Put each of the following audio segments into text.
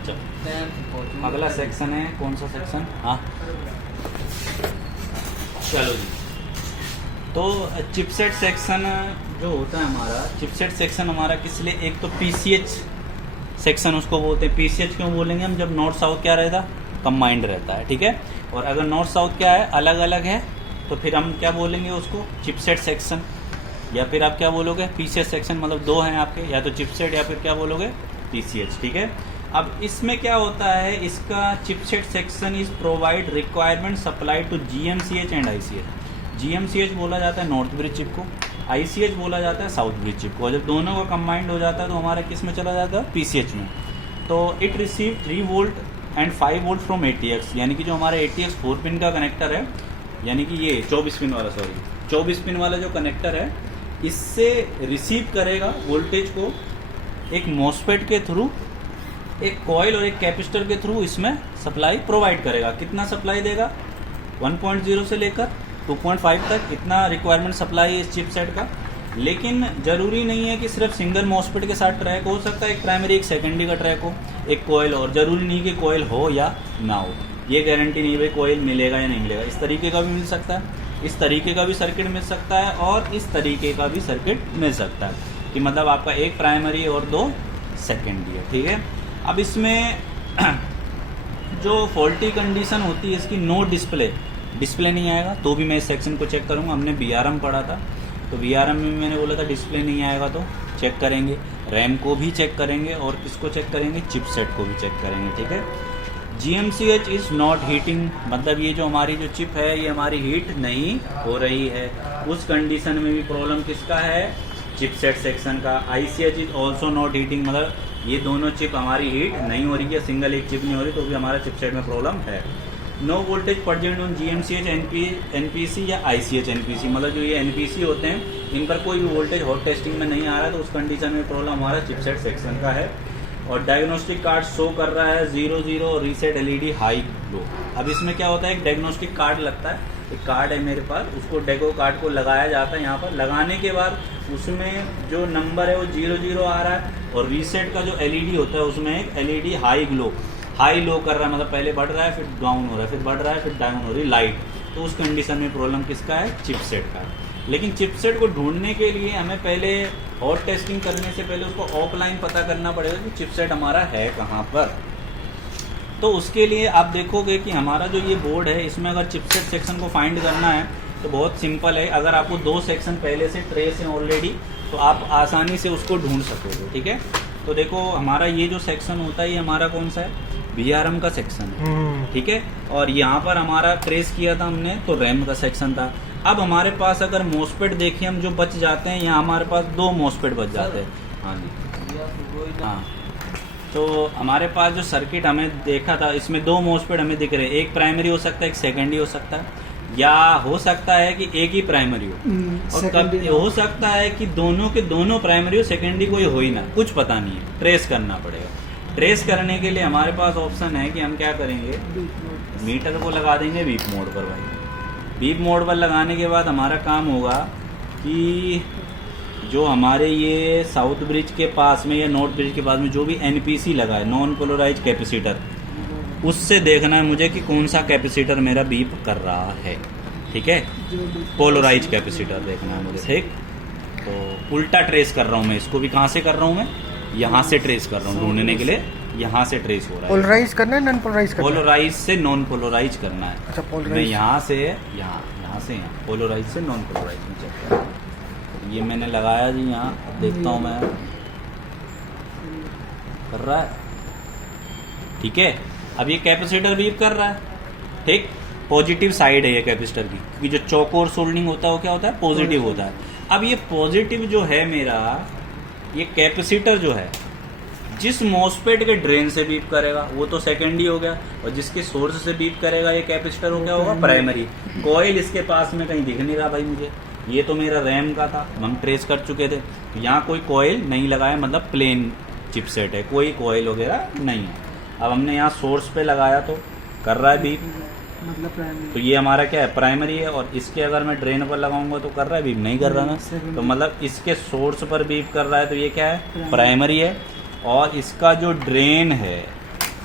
चलो अगला सेक्शन है, कौन सा सेक्शन? हाँ चलो जी। तो चिपसेट सेक्शन जो होता है हमारा, चिपसेट सेक्शन हमारा किस लिए, एक तो पीसीएच सेक्शन उसको बोलते हैं। पीसीएच क्यों बोलेंगे हम, जब नॉर्थ साउथ क्या रहता, कंबाइंड रहता है, ठीक है। और अगर नॉर्थ साउथ क्या है, अलग अलग है, तो फिर हम क्या बोलेंगे उसको, चिपसेट सेक्शन। या फिर आप क्या बोलोगे, पीसीएच सेक्शन, मतलब दो हैं आपके, या तो चिपसेट या फिर क्या बोलोगे, पीसीएच, ठीक है। अब इसमें क्या होता है, इसका chipset section is provide requirement supply to GMCH and ICH. GMCH बोला जाता है नॉर्थ ब्रिज चिप को, आईसीएच बोला जाता है साउथ ब्रिज चिप को। जब दोनों का कंबाइंड हो जाता है तो हमारा किस में चला जाता है, पीसीएच में। तो it receive 3 volt and 5 volt from ATX, यानी कि जो हमारा एटीएक्स 4 पिन का कनेक्टर है, यानी कि ये 24 पिन वाला, सॉरी 24 पिन वाला जो कनेक्टर है, इससे रिसीव करेगा वोल्टेज को एक मॉसफेट के थ्रू, एक कॉइल और एक कैपेसिटर के थ्रू इसमें सप्लाई प्रोवाइड करेगा। कितना सप्लाई देगा, 1.0 से लेकर 2.5 तक, इतना रिक्वायरमेंट सप्लाई है इस चिपसेट का। लेकिन ज़रूरी नहीं है कि सिर्फ सिंगल मॉसफेट के साथ ट्रैक हो सकता है, एक प्राइमरी एक सेकेंडरी का ट्रैक हो, एक कॉइल, और ज़रूरी नहीं कि कॉइल हो या ना हो, ये गारंटी नहीं भाई कॉइल मिलेगा या नहीं मिलेगा। इस तरीके का भी मिल सकता है, इस तरीके का भी सर्किट मिल सकता है, और इस तरीके का भी सर्किट मिल सकता है, कि मतलब आपका एक प्राइमरी और 2 सेकेंडरी है, ठीक है। अब इसमें जो फॉल्टी कंडीशन होती है इसकी, नो डिस्प्ले नहीं आएगा तो भी मैं इस सेक्शन को चेक करूँगा। हमने बीआरएम पढ़ा था, तो बीआरएम में मैंने बोला था डिस्प्ले नहीं आएगा तो चेक करेंगे, रैम को भी चेक करेंगे, और किसको चेक करेंगे, चिपसेट को भी चेक करेंगे, ठीक है। GMCH इज़ नॉट हीटिंग, मतलब ये जो हमारी जो चिप है ये हमारी हीट नहीं हो रही है, उस कंडीशन में भी प्रॉब्लम किसका है, चिपसेट सेक्शन का। ICH is also not heating, मतलब ये दोनों चिप हमारी हीट नहीं हो रही है, सिंगल एक चिप नहीं हो रही, तो भी हमारा चिपसेट में प्रॉब्लम है। No voltage present on GMCH NPC या ICH NPC, मतलब जो ये NPC होते हैं इन पर कोई भी वोल्टेज हॉट टेस्टिंग में नहीं आ रहा है, तो उस कंडीशन में प्रॉब्लम हमारा चिपसेट सेक्शन का है। और डायग्नोस्टिक कार्ड शो कर रहा है 00 और रीसेट LED हाई लो। अब इसमें क्या होता है, एक डायग्नोस्टिक कार्ड लगता है, एक कार्ड है मेरे पास, उसको डेको कार्ड को लगाया जाता है यहाँ पर। लगाने के बाद उसमें जो नंबर है वो 00 आ रहा है, और रीसेट का जो LED होता है उसमें एक LED हाई लो कर रहा है, मतलब पहले बढ़ रहा है फिर डाउन हो रहा है, फिर बढ़ रहा है फिर डाउन हो रही है लाइट। तो उस कंडीशन में प्रॉब्लम किसका है, चिपसेट का। लेकिन चिपसेट को ढूंढने के लिए हमें पहले हॉट टेस्टिंग करने से पहले उसको ऑफलाइन पता करना पड़ेगा कि चिपसेट हमारा है कहाँ पर। तो उसके लिए आप देखोगे कि हमारा जो ये बोर्ड है इसमें अगर चिपसेट सेक्शन को फाइंड करना है तो बहुत सिंपल है। अगर आपको 2 सेक्शन पहले से ट्रेस हैं ऑलरेडी, तो आप आसानी से उसको ढूंढ सकोगे, ठीक है। तो देखो हमारा ये जो सेक्शन होता है ये हमारा कौन सा है, बीआरएम का सेक्शन है, ठीक है। और यहाँ पर हमारा ट्रेस किया था हमने तो रैम का सेक्शन था। अब हमारे पास अगर मॉसफेट देखें हम जो बच जाते हैं, यहाँ हमारे पास 2 मॉसफेट बच जाते हैं। हाँ जी, हाँ। तो हमारे पास जो सर्किट हमें देखा था इसमें 2 मॉसफेट हमें दिख रहे हैं, एक प्राइमरी हो सकता है एक सेकेंडरी हो सकता है, या हो सकता है कि एक ही प्राइमरी हो, और कब हो सकता है कि दोनों के दोनों प्राइमरी हो, सेकेंडरी कोई हो ही ना, कुछ पता नहीं है, ट्रेस करना पड़ेगा। ट्रेस करने के लिए हमारे पास ऑप्शन है कि हम क्या करेंगे, मीटर को लगा देंगे बीप मोड पर। भाई बीप मोड पर लगाने के बाद हमारा काम होगा कि जो हमारे ये साउथ ब्रिज के पास में या नॉर्थ ब्रिज के पास में जो भी NPC लगा है, नॉन पोलराइज कैपेसिटर, उससे देखना है मुझे कि कौन सा कैपेसिटर मेरा बीप कर रहा है, ठीक है। पोलराइज कैपेसिटर देखना है मुझे, ठीक। तो उल्टा ट्रेस कर रहा हूँ मैं इसको भी, कहाँ से कर रहा हूँ मैं, यहाँ से ट्रेस कर रहा हूँ ढूंढने के लिए, यहाँ से ट्रेस हो रहा है। पोलराइज करना है, नॉन पोलराइज करना है? पोलराइज से नॉन पोलराइज करना है। अच्छा, पोलराइज मैं यहाँ से यहाँ से यहाँ, पोलराइज से नॉन पोलराइज में चेक कर रहा हूँ। ये मैंने लगाया जी यहाँ, देखता हूँ मैं कर रहा है, ठीक है। अब ये कैपेसिटर बीप कर रहा है, ठीक। पॉजिटिव साइड है ये कैपेसिटर की, क्योंकि जो चौकोर सोल्डिंग होता है वो क्या होता है, पॉजिटिव होता है। अब ये पॉजिटिव जो है मेरा, ये कैपेसिटर जो है जिस मॉसफेट के ड्रेन से बीप करेगा वो तो सेकेंडरी हो गया, और जिसके सोर्स से बीप करेगा ये कैपेसिटर हो गया होगा प्राइमरी। कॉइल इसके पास में कहीं दिख नहीं रहा भाई मुझे, ये तो मेरा रैम का था, हम ट्रेस कर चुके थे। यहाँ कोई कॉइल नहीं लगाया, मतलब प्लेन चिपसेट है, कोई कॉइल वगैरह नहीं है। अब हमने यहाँ सोर्स पे लगाया तो कर रहा है बीप, मतलब तो ये हमारा क्या है, प्राइमरी है। और इसके अगर मैं ड्रेन पर लगाऊंगा तो कर रहा है बीप, नहीं कर रहा ना, तो मतलब इसके सोर्स पर बीप कर रहा है, तो ये क्या है, प्राइमरी है। और इसका जो ड्रेन है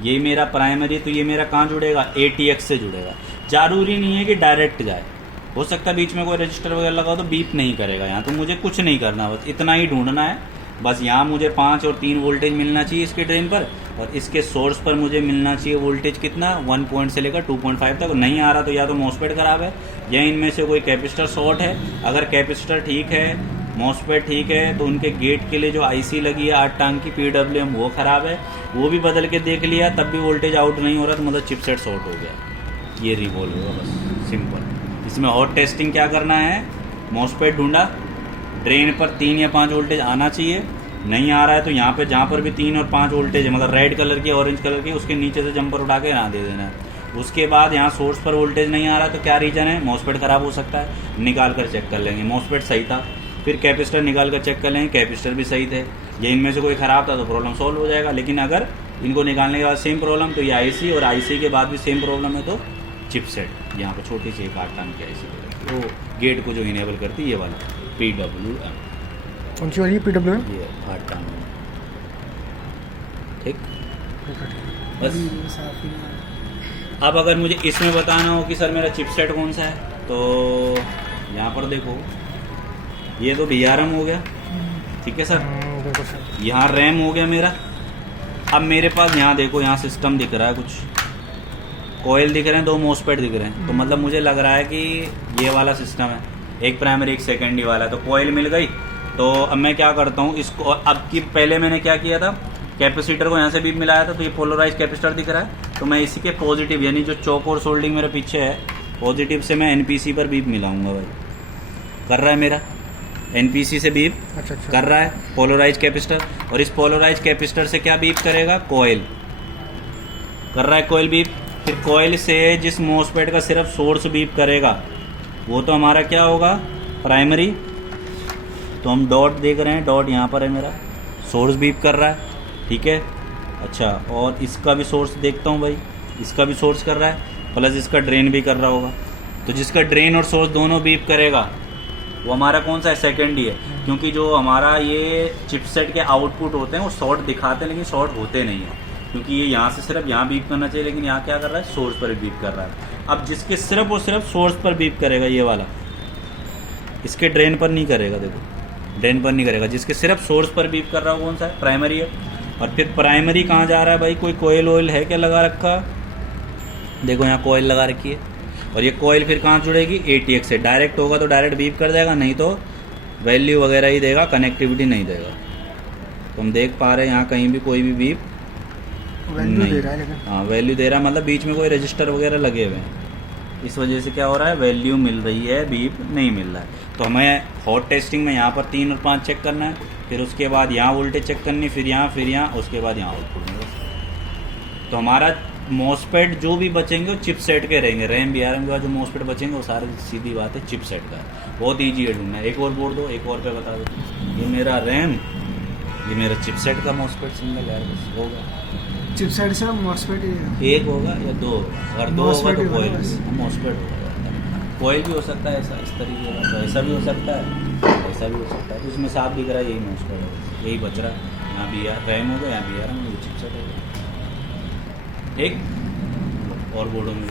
ये मेरा प्राइमरी, तो ये मेरा कहाँ जुड़ेगा, ATX से जुड़ेगा। जरूरी नहीं है कि डायरेक्ट जाए, हो सकता है बीच में कोई रजिस्टर वगैरह लगा तो बीप नहीं करेगा यहाँ, तो मुझे कुछ नहीं करना, बस इतना ही ढूंढना है। बस यहाँ मुझे 5 और 3 वोल्टेज मिलना चाहिए इसके ड्रेन पर, और इसके सोर्स पर मुझे मिलना चाहिए वोल्टेज कितना, 1 पॉइंट से लेकर 2.5 तक। नहीं आ रहा तो या तो मॉसफेट खराब है या इनमें से कोई कैपेसिटर शॉर्ट है। अगर कैपेसिटर ठीक है, मॉसफेट ठीक है, तो उनके गेट के लिए जो IC लगी है 8 टांग की PWM वो ख़राब है, वो भी बदल के देख लिया तब भी वोल्टेज आउट नहीं हो रहा, तो मतलब चिपसेट शॉर्ट हो गया। ये रिवॉल्व होगा, बस सिंपल। इसमें हॉट टेस्टिंग क्या करना है, मॉसफेट ढूंढा, ड्रेन पर 3 या 5 वोल्टेज आना चाहिए, नहीं आ रहा है तो यहाँ पे जहाँ पर भी 3 और 5 वोल्टेज है, मतलब रेड कलर की ऑरेंज कलर की, उसके नीचे से जंपर उठा के यहाँ दे देना है। उसके बाद यहाँ सोर्स पर वोल्टेज नहीं आ रहा तो क्या रीज़न है, मॉसफेट ख़राब हो सकता है, निकाल कर चेक कर लेंगे, मॉसफेट सही था, फिर कैपेसिटर निकाल कर चेक कर लेंगे, कैपेसिटर भी सही थे, ये इनमें से कोई ख़राब था तो प्रॉब्लम सॉल्व हो जाएगा। लेकिन अगर इनको निकालने के बाद सेम प्रॉब्लम, तो ये IC और IC के बाद भी सेम प्रॉब्लम है तो चिपसेट, यहाँ पर छोटी सी एक 8 टांग की IC, वो गेट को जो इनेबल करती है ये वाला PWM, कौन सी वाली PWM? ये 8 टांग, ठीक। बस अब अगर मुझे इसमें बताना हो कि सर मेरा चिपसेट कौन सा है, तो यहाँ पर देखो, ये तो VRM हो गया, ठीक है सर, देखो सर, यहाँ रैम हो गया मेरा। अब मेरे पास यहाँ देखो, यहाँ सिस्टम दिख रहा है, कुछ कोयल दिख रहे हैं, 2 मॉसफेट दिख रहे हैं, तो मतलब मुझे लग रहा है कि ये वाला सिस्टम है, एक प्राइमरी एक सेकेंडरी वाला, तो कोयल मिल गई। तो अब मैं क्या करता हूँ इसको, अब की पहले मैंने क्या किया था, कैपेसिटर को यहाँ से बीप मिलाया था, तो ये पोलराइज कैपेसिटर दिख रहा है, तो मैं इसी के पॉजिटिव यानी जो चौक और सोल्डिंग मेरे पीछे है, पॉजिटिव से मैं NPC पर बीप मिलाऊंगा। भाई कर रहा है मेरा NPC से बीप, अच्छा कर रहा है पोलराइज कैपेसिटर, और इस पोलराइज कैपेसिटर से क्या बीप करेगा, कोयल कर रहा है, कोयल बीप। फिर कोयल से जिस मॉसफेट का सिर्फ सोर्स बीप करेगा वो तो हमारा क्या होगा, प्राइमरी। तो हम डॉट देख रहे हैं, डॉट यहाँ पर है मेरा, सोर्स बीप कर रहा है, ठीक है। अच्छा, और इसका भी सोर्स देखता हूँ भाई, इसका भी सोर्स कर रहा है, प्लस इसका ड्रेन भी कर रहा होगा। तो जिसका ड्रेन और सोर्स दोनों बीप करेगा वो हमारा कौन सा है, सेकेंडरी है, क्योंकि जो हमारा ये चिपसेट के आउटपुट होते हैं वो शॉर्ट दिखाते हैं लेकिन शॉर्ट होते नहीं हैं, क्योंकि ये यहाँ से सिर्फ यहाँ बीप करना चाहिए, लेकिन यहाँ क्या कर रहा है, सोर्स पर बीप कर रहा है। अब जिसके सिर्फ और सिर्फ सोर्स पर बीप करेगा ये वाला, इसके ड्रेन पर नहीं करेगा, देखो ड्रेन पर नहीं करेगा, जिसके सिर्फ सोर्स पर बीप कर रहा है कौन सा है, प्राइमरी है। और फिर प्राइमरी कहाँ जा रहा है भाई, कोई कोयल ऑयल है क्या लगा रखा, देखो यहाँ कोयल लगा रखी है, और ये कोयल फिर कहाँ जुड़ेगी, ATX से। डायरेक्ट होगा तो डायरेक्ट बीप कर देगा, नहीं तो वैल्यू वगैरह ही देगा, कनेक्टिविटी नहीं देगा। तो हम देख पा रहे हैं यहाँ कहीं भी कोई भी बीप वैल्यू दे रहा है, लेकिन हाँ वैल्यू दे रहा है, मतलब बीच में कोई रजिस्टर वगैरह लगे हुए हैं, इस वजह से क्या हो रहा है, वैल्यू मिल रही है, बीप नहीं मिल रहा है। तो हमें हॉट टेस्टिंग में यहाँ पर 3 और 5 चेक करना है, फिर उसके बाद यहाँ वोल्टेज चेक करनी, फिर यहाँ, उसके बाद यहाँ आउटपुट में। तो हमारा मॉसफेट जो भी बचेंगे वो चिपसेट के रहेंगे, रैम VRM के बाद जो मॉसफेट बचेंगे वो सारी सीधी बात है चिपसेट का है, बहुत ईजी है ढूंढना। एक और बोर्ड दो, एक और पे बता दो, ये मेरा रैम, ये मेरा चिपसेट का मॉसफेट सिंगल है, बस होगा चिपसेट से मॉसफेट एक होगा या 2 होगा, अगर 2 होगा तो कोयल मॉसफेट होगा, कोयल भी हो सकता है ऐसा, इस तरीके का, तो ऐसा भी हो सकता है, ऐसा भी हो सकता है। उसमें साफ दिख रहा है यही मॉसफेट है, यही बच रहा है, यहाँ भी रैम होगा, यहाँ VRM, ये चिपसेट होगा। एक और बोर्डों में